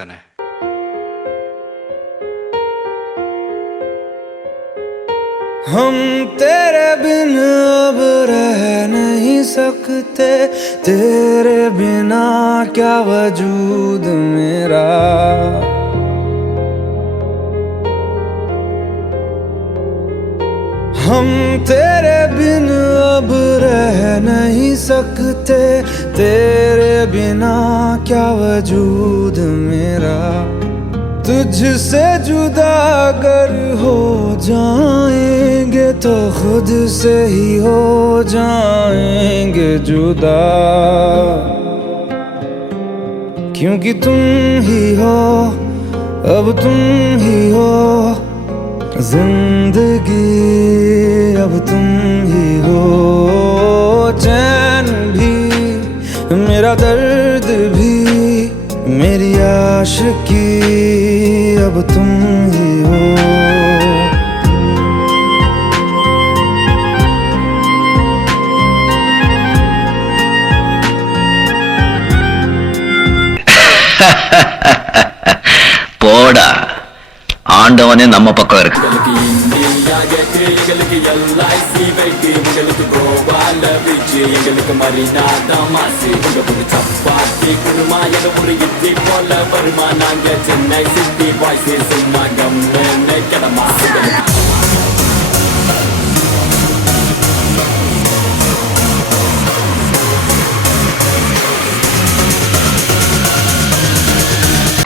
தானே. हम तेरे बिन अब रह नहीं सकते, तेरे बिना क्या वजूद मेरा. हम तेरे बिन अब रह नहीं सकते, तेरे बिना क्या वजूद मेरा. तुझसे जुदा अगर हो जाएंगे तो खुद से ही हो जाएंगे जुदा. क्योंकि तुम ही हो, अब तुम ही हो जिंदगी, अब तुम ही हो. चैन भी मेरा दर्द भी मेरी आशिकी, अब तुम ही हो. போடா, ஆண்டவனே நம்ம பக்கம் இருக்கு.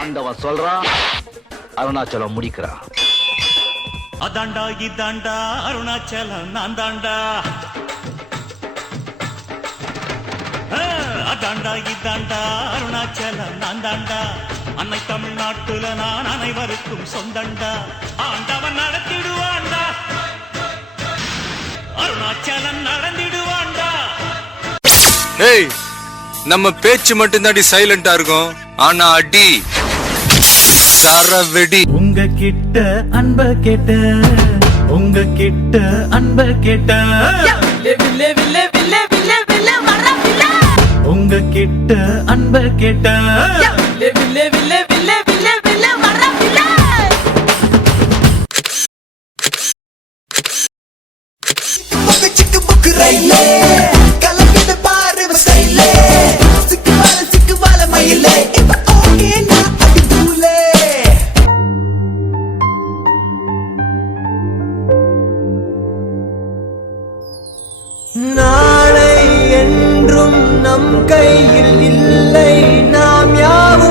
ஆண்டவன் சொல்றான், அருணாச்சலம் முடிக்கிறான். அதாண்டா இதாண்டா அருணாச்சலம் நான் தாண்டா. அதாண்டா இதாண்டா அருணாச்சலம் நான் தாண்டா. அன்னை தமிழ்நாட்டுல நான் அனைவருக்கும் சொந்தண்டா. ஆண்டவன் நடத்திடுவாண்டா, அருணாச்சலம் நடந்திடுவாண்டா. ஏய், நம்ம பேச்சு மட்டும் தாண்டி சைலண்டா இருக்கும், ஆனா அடி சரவெடி. உங்ககிட்ட அன்ப கேட்ட, உங்ககிட்ட அன்ப கேட்ட, உங்ககிட்ட அன்ப கேட்ட. நாளை என்றும் நம் கையில் இல்லை, நாம் யாவும்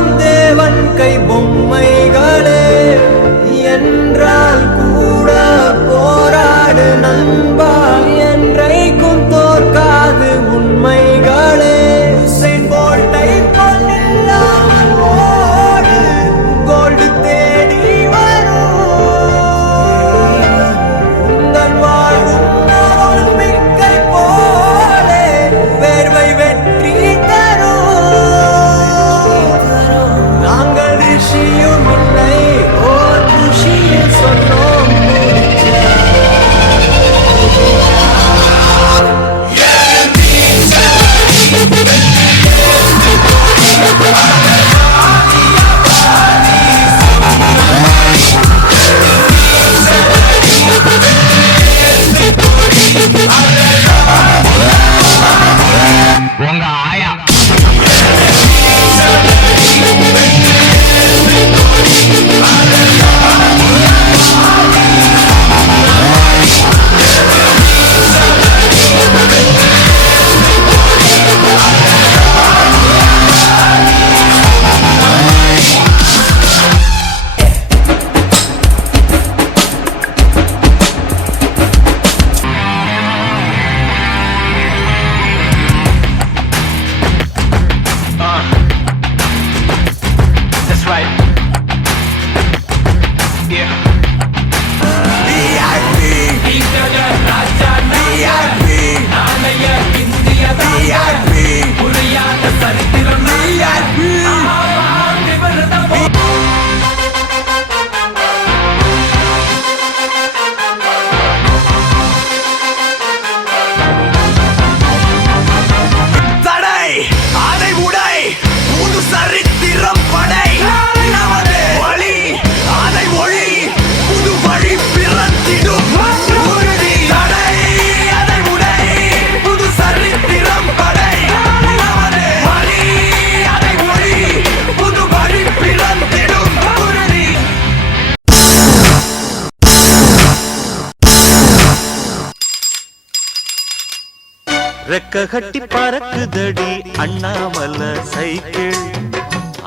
ரெக்க கட்டி பறக்குதடி அண்ணாமலை சைக்கிள்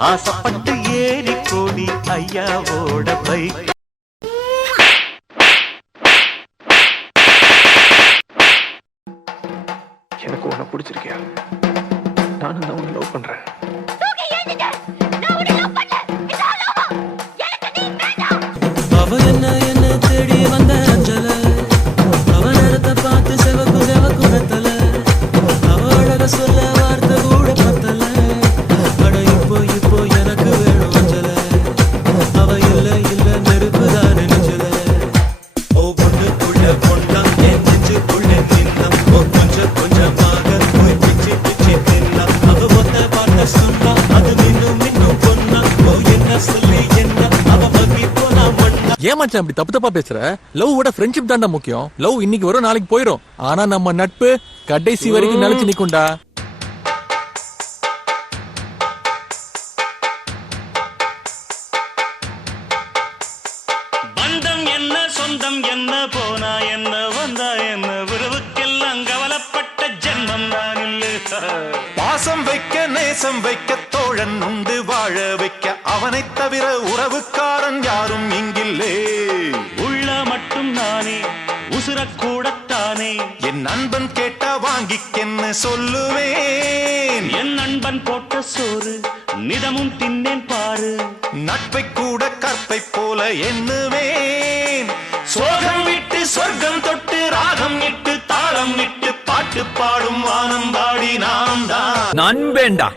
ஆசைப்பட்டு ஏறி கோடி ஐயாவோட பைக் எனக்கு உன்னை பிடிச்சிருக்கியா? நானும் தான் உன்னை லவ் பண்றேன். அவ என்ன தேடி வந்த அஞ்சல அவ நேரத்தை பார்த்து செவக்கு செவக்குறத்தல அவ அழக சொல்ல வார்த்தை கூட பத்தல அட இப்போ எனக்கு வேணும் அஞ்சல அவ இல்ல நெருப்புதான் நெஞ்சல ஓ பொண்ணுக்குள்ள பொண்ணா என் நெஞ்சுக்குள்ள நின்னா ஓ கொஞ்சமாக போய் பிச்சு தின்னா அவ ஒத்த பார்த்த சொன்னா அது மின்னும் பொண்ணா ஓ என்ன சொல்லி என்ன அவ மகி போனா மண்ணா. ஏன் மச்சான் இப்படி தப்பு தப்பா பேசுற? லவ் விட ஃப்ரெண்ட்ஷிப் தான்டா முக்கியம். லவ் இன்னைக்கு வரும் நாளைக்கு போயிடும். ஆனா நம்ம நட்பு கடைசி வரைக்கும் நிலைச்சு நிக்கும்டா. பந்தம் என்ன சொந்தம் என்ன போனா என்ன வந்தா என்ன உறவுக்கெல்லாம் கவலைப்பட்ட ஜென்மம் நான் இல்லை. பாசம் வைக்க நேசம் வைக்க தோழன் உண்டு வாழ வைக்க அவனை தவிர உறவுக்காரன் யாரும் இங்கில்லே. உள்ள மட்டும் நானே உசுரக்கூடத்தானே என் நண்பன் கேட்டா வாங்கிக்கென்னு சொல்லுவேன். என் நண்பன் போட்ட சோறு நிதமும் தின்னேன் பாரு. நட்பை கூட கற்பை போல எண்ணுவேன். சோகம் விட்டு சொர்க்கம் தொட்டு ராகம் இட்டு தாளம் இட்டு பாட்டு பாடும் வானம் பாடி நாம் தான் நண்பேண்டா.